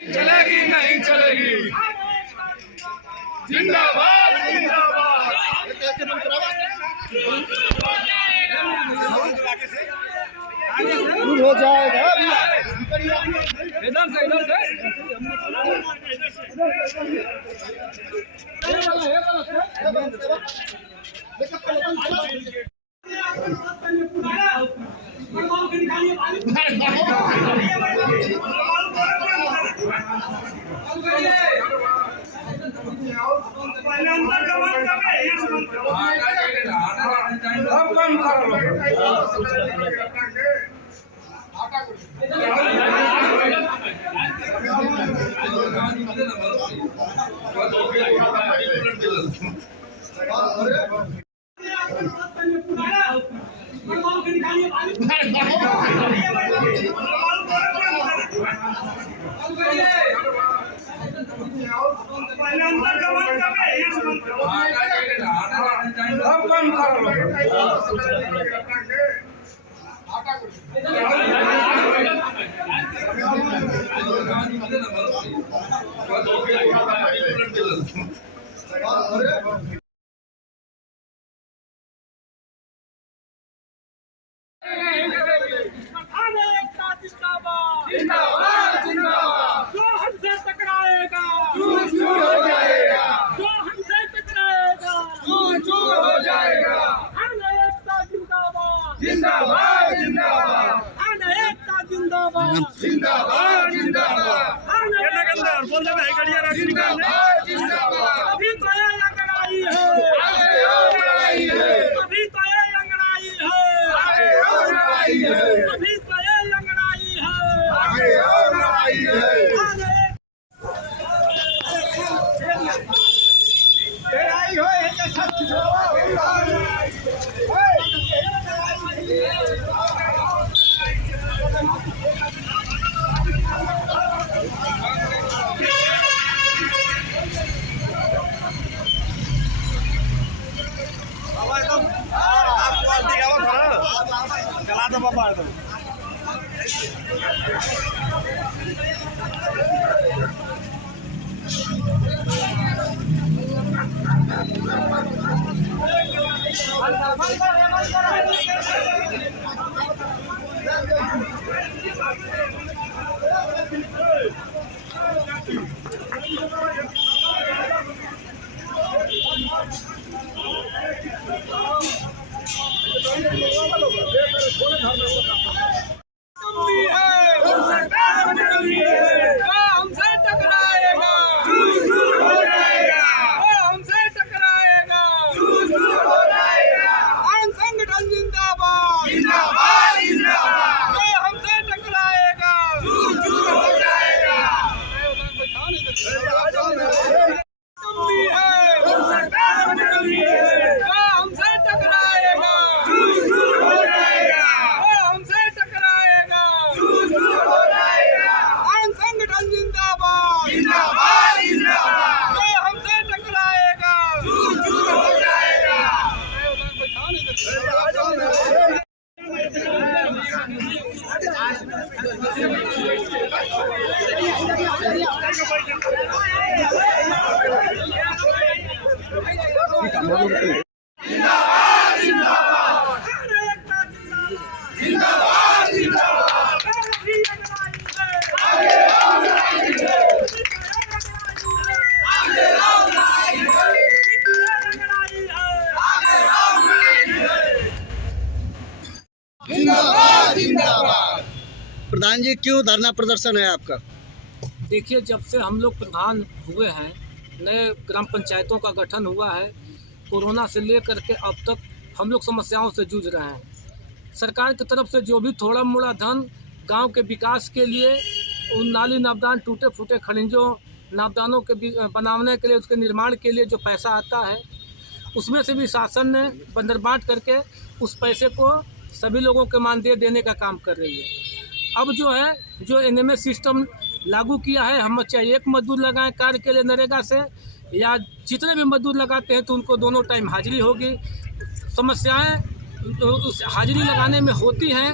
चलेगी नहीं चलेगी। जिंदाबाद जिंदाबाद। हो जाएगा इधर से जिंदाबाद जिंदाबाद। जो हमसे टकराएगा चूर चूर हो जाएगा। जो हमसे टकराएगा चूर चूर हो जाएगा। एकता जिंदाबाद जिंदाबाद जिंदाबाद। एकता जिंदाबाद जिंदाबाद जिंदाबाद। जिंदाबाद अभी तो ये लड़ाई है, आगे और लड़ाई है। अभी तो ये लड़ाई है, आगे और लड़ाई है। अभी तो ये लड़ाई है, आगे और लड़ाई है। लड़ाई हो चला दो पापा एकदम। हमसे टकराएगा चूर चूर हो जाएगा। हमसे टकराएगा चूर चूर हो जाएगा। संगठन जिंदाबाद जिंदाबाद जिंदाबाद। हमसे टकराएगा चूर चूर हो जाएगा। हमसे टकराएगा चूर चूर हो जाएगा। हमसे टकराएगा चूर चूर हो जाएगा। संगठन जिंदाबाद जिंदाबाद जिंदाबाद। हमसे टकराएगा चूर चूर हो जाएगा। जिंदाबाद जिंदाबाद जिंदाबाद जिंदाबाद। आगे और लड़ाई है, आगे और लड़ाई है। आगे और लड़ाई है। जिंदाबाद जिंदाबाद। प्रधान जी, क्यों धरना प्रदर्शन है आपका? देखिए, जब से हम लोग प्रधान हुए हैं, नए ग्राम पंचायतों का गठन हुआ है, कोरोना से लेकर के अब तक हम लोग समस्याओं से जूझ रहे हैं। सरकार की तरफ से जो भी थोड़ा मोड़ा धन गांव के विकास के लिए, उन नाली नापदान, टूटे फूटे खनिजों नापदानों के बनाने के लिए, उसके निर्माण के लिए जो पैसा आता है, उसमें से भी शासन ने बंदरबांट करके उस पैसे को सभी लोगों के मानदेय देने का काम कर रही है। अब जो है जो एनएमएस सिस्टम लागू किया है, हम चाहे एक मजदूर लगाएं कार्य के लिए नरेगा से या जितने भी मजदूर लगाते हैं तो उनको दोनों टाइम हाजिरी होगी। समस्याएं तो उस हाजिरी लगाने में होती हैं,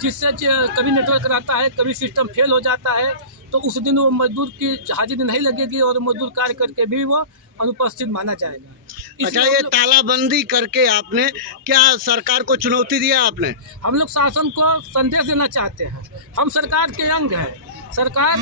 जिससे कभी नेटवर्क रहता है, कभी सिस्टम फेल हो जाता है, तो उस दिन वो मजदूर की हाजिरी नहीं लगेगी और मजदूर कार्य करके भी वो अनुपस्थित माना जाएगा। अच्छा, ये तालाबंदी करके आपने क्या सरकार को चुनौती दिया आपने? हम लोग शासन को संदेश देना चाहते हैं, हम सरकार के अंग हैं, सरकार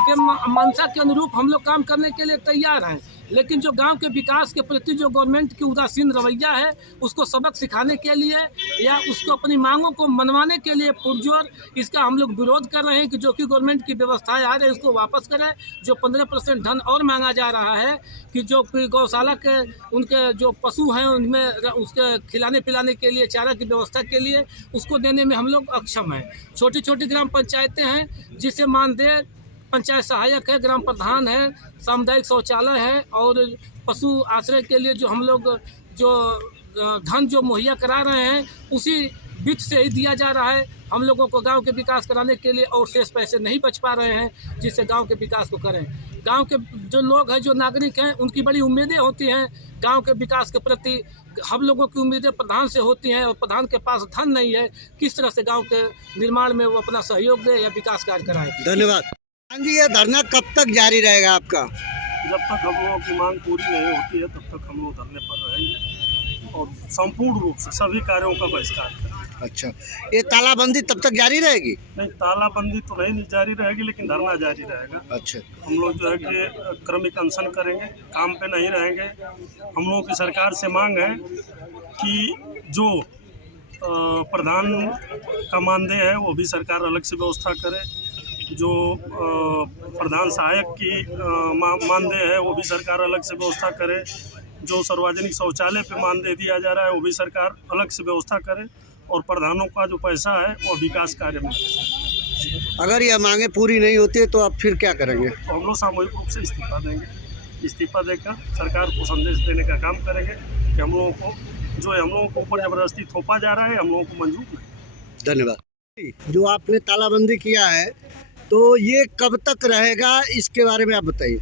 के मंशा के अनुरूप हम लोग काम करने के लिए तैयार हैं, लेकिन जो गांव के विकास के प्रति जो गवर्नमेंट की उदासीन रवैया है, उसको सबक सिखाने के लिए या उसको अपनी मांगों को मनवाने के लिए पुरजोर इसका हम लोग विरोध कर रहे हैं कि जो कि गवर्नमेंट की व्यवस्थाएं आ रही है उसको वापस करें। जो 15% धन और मांगा जा रहा है कि जो गौशाला के उनके जो पशु हैं उनमें उसके खिलाने पिलाने के लिए चारा की व्यवस्था के लिए उसको देने में हम लोग अक्षम हैं। छोटी छोटी ग्राम पंचायतें हैं जिसे मानदेय पंचायत सहायक है, ग्राम प्रधान है, सामुदायिक शौचालय है और पशु आश्रय के लिए जो हम लोग जो धन जो मुहैया करा रहे हैं उसी वित्त से ही दिया जा रहा है। हम लोगों को गांव के विकास कराने के लिए और शेष पैसे नहीं बच पा रहे हैं जिससे गांव के विकास को करें। गांव के जो लोग हैं, जो नागरिक हैं, उनकी बड़ी उम्मीदें होती हैं गांव के विकास के प्रति। हम लोगों की उम्मीदें प्रधान से होती हैं और प्रधान के पास धन नहीं है, किस तरह से गाँव के निर्माण में वो अपना सहयोग दे या विकास कार्य कराए। धन्यवाद। हाँ जी, ये धरना कब तक जारी रहेगा आपका? जब तक हम लोगों की मांग पूरी नहीं होती है तब तक हम लोग धरने पर रहेंगे और संपूर्ण रूप से सभी कार्यों का बहिष्कार करेंगे। अच्छा, ये तालाबंदी तब तक जारी रहेगी? नहीं, तालाबंदी तो नहीं जारी रहेगी, लेकिन धरना जारी रहेगा। अच्छा, हम लोग जो है कि क्रमिक अनशन करेंगे, काम पे नहीं रहेंगे। हम लोगों की सरकार से मांग है कि जो प्रधान का मानदेय है वो भी सरकार अलग से व्यवस्था करे, जो प्रधान सहायक की मानदेय है वो भी सरकार अलग से व्यवस्था करे, जो सार्वजनिक शौचालय पे मानदेय दिया जा रहा है वो भी सरकार अलग से व्यवस्था करे और प्रधानों का जो पैसा है वो विकास कार्य में। अगर यह मांगे पूरी नहीं होती है तो आप फिर क्या करेंगे? तो हम लोग सामूहिक रूप से इस्तीफा देंगे। इस्तीफा देकर सरकार को संदेश देने का काम करेंगे कि हम लोगों को जो है हम लोगों को ऊपर जबरदस्ती थोपा जा रहा है, हम लोगों को मंजूर नहीं। धन्यवाद। जो आपने तालाबंदी किया है तो ये कब तक रहेगा, इसके बारे में आप बताइए।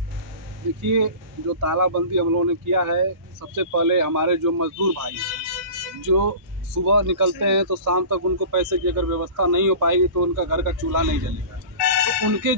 देखिए, जो तालाबंदी हम लोगों ने किया है, सबसे पहले हमारे जो मजदूर भाई हैं जो सुबह निकलते हैं तो शाम तक उनको पैसे की अगर व्यवस्था नहीं हो पाएगी तो उनका घर का चूल्हा नहीं जलेगा। तो उनके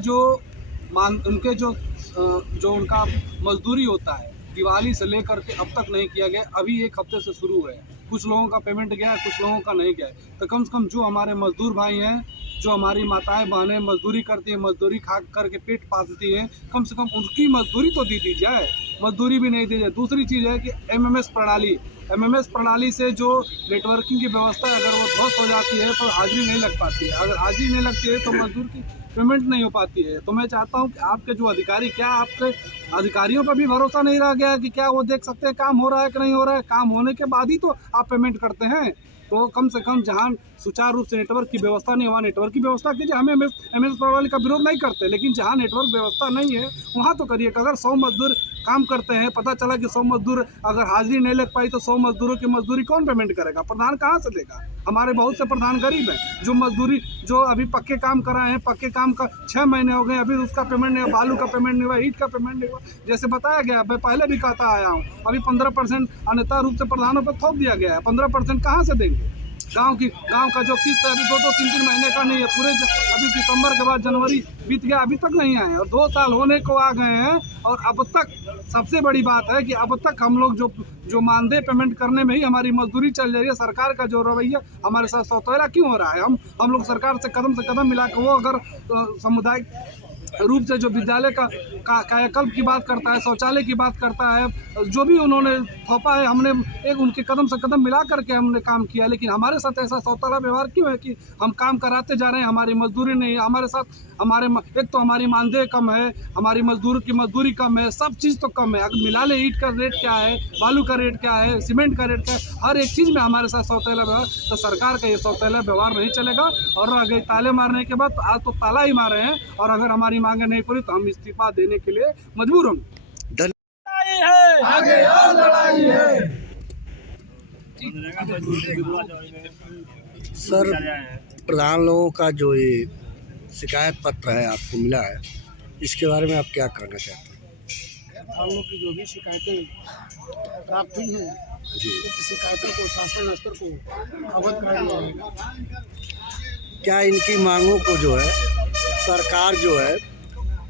जो उनका मजदूरी होता है दिवाली से लेकर के अब तक नहीं किया गया। अभी एक हफ्ते से शुरू है, कुछ लोगों का पेमेंट गया है, कुछ लोगों का नहीं गया है। तो कम से कम जो हमारे मजदूर भाई हैं, जो हमारी माताएं बहनें मजदूरी करती हैं, मजदूरी खा करके पेट पालती हैं, कम से कम उनकी मजदूरी तो दी जाए। मजदूरी भी नहीं दी जाए। दूसरी चीज़ है कि एमएमएस प्रणाली से जो नेटवर्किंग की व्यवस्था है अगर वो ध्वस्त हो जाती है तो हाजिरी नहीं लग पाती है। अगर हाजिरी नहीं लगती है तो मजदूर की पेमेंट नहीं हो पाती है। तो मैं चाहता हूं कि आपके जो अधिकारी, क्या आपके अधिकारियों पर भी भरोसा नहीं रह गया कि क्या वो देख सकते हैं काम हो रहा है कि नहीं हो रहा है? काम होने के बाद ही तो आप पेमेंट करते हैं। तो कम से कम जहां सुचारू रूप से नेटवर्क की व्यवस्था नहीं, वहाँ नेटवर्क की व्यवस्था कीजिए। हम एमएस प्रणाली का विरोध नहीं करते, लेकिन जहाँ नेटवर्क व्यवस्था नहीं है वहाँ तो करिए। अगर 100 मजदूर काम करते हैं, पता चला कि 100 मजदूर अगर हाजिरी नहीं लग पाई तो 100 मजदूरों की मजदूरी कौन पेमेंट करेगा? प्रधान कहाँ से देगा? हमारे बहुत से प्रधान गरीब हैं जो मजदूरी जो अभी पक्के काम कर रहे हैं, पक्के काम का 6 महीने हो गए, अभी उसका पेमेंट नहीं हुआ, बालू का पेमेंट नहीं हुआ, ईंट का पेमेंट नहीं हुआ। जैसे बताया गया, मैं पहले भी कहता आया हूँ, अभी 15% अन्यथा रूप से प्रधानों पर थोप दिया गया है। 15% कहाँ से देंगे? गांव का जो किस्त है अभी 2-3 महीने का नहीं है। पूरे अभी दिसंबर के बाद जनवरी बीत गया, अभी तक नहीं आए और 2 साल होने को आ गए हैं। और अब तक सबसे बड़ी बात है कि अब तक हम लोग जो मानदेय पेमेंट करने में ही हमारी मजदूरी चल रही है। सरकार का जो रवैया हमारे साथ सौतेला क्यों हो रहा है? हम लोग सरकार से कदम मिला के वो अगर सामुदायिक रूप से जो विद्यालय का कायाकल्प की बात करता है, शौचालय की बात करता है, जो भी उन्होंने थोपा है, हमने एक उनके कदम से कदम मिला करके हमने काम किया। लेकिन हमारे साथ ऐसा सौतेला व्यवहार क्यों है कि हम काम कराते जा रहे हैं, हमारी मजदूरी नहीं है हमारे साथ। एक तो हमारी मानदेय कम है, हमारी मजदूर की मजदूरी कम है, सब चीज़ तो कम है। अगर मिला ले ईंट का रेट क्या है, बालू का रेट क्या है, सीमेंट का रेट क्या है, हर एक चीज़ में हमारे साथ सौतेला व्यवहार। तो सरकार का ये सौतेला व्यवहार नहीं चलेगा। और अगर ताले मारने के बाद आज तो ताला ही मारे हैं और अगर हमारी मांगे नहीं पूरी तो हम इस्तीफा देने के लिए मजबूर होंगे। आगे और लड़ाई है। सर, प्रधान लोगों का जो ये शिकायत पत्र है आपको मिला है, इसके बारे में आप क्या कहना चाहते हैं? हम लोग की जो भी शिकायतें प्राप्त हुई हैं, जी, शिकायतों को शासन स्तर को अवगत करा दिया जाएगा। क्या इनकी मांगों को जो है सरकार जो है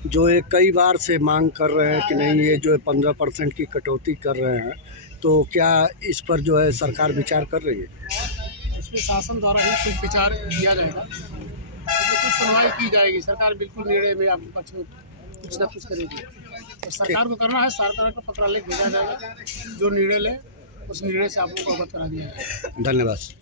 जो ये कई बार से मांग कर रहे हैं कि नहीं, ये जो है 15% की कटौती कर रहे हैं, तो क्या इस पर जो है सरकार विचार कर रही है? इसमें शासन द्वारा ही कुछ विचार किया जाएगा, इसमें कुछ सुनवाई की जाएगी। सरकार बिल्कुल निर्णय में आपके पक्ष में कुछ न कुछ करेगी। तो सरकार को करना है, सरकार का पत्र लेख भेजा जाएगा, जो निर्णय ले उस निर्णय से आप लोगों को अवगत करा दिया जाएगा। धन्यवाद।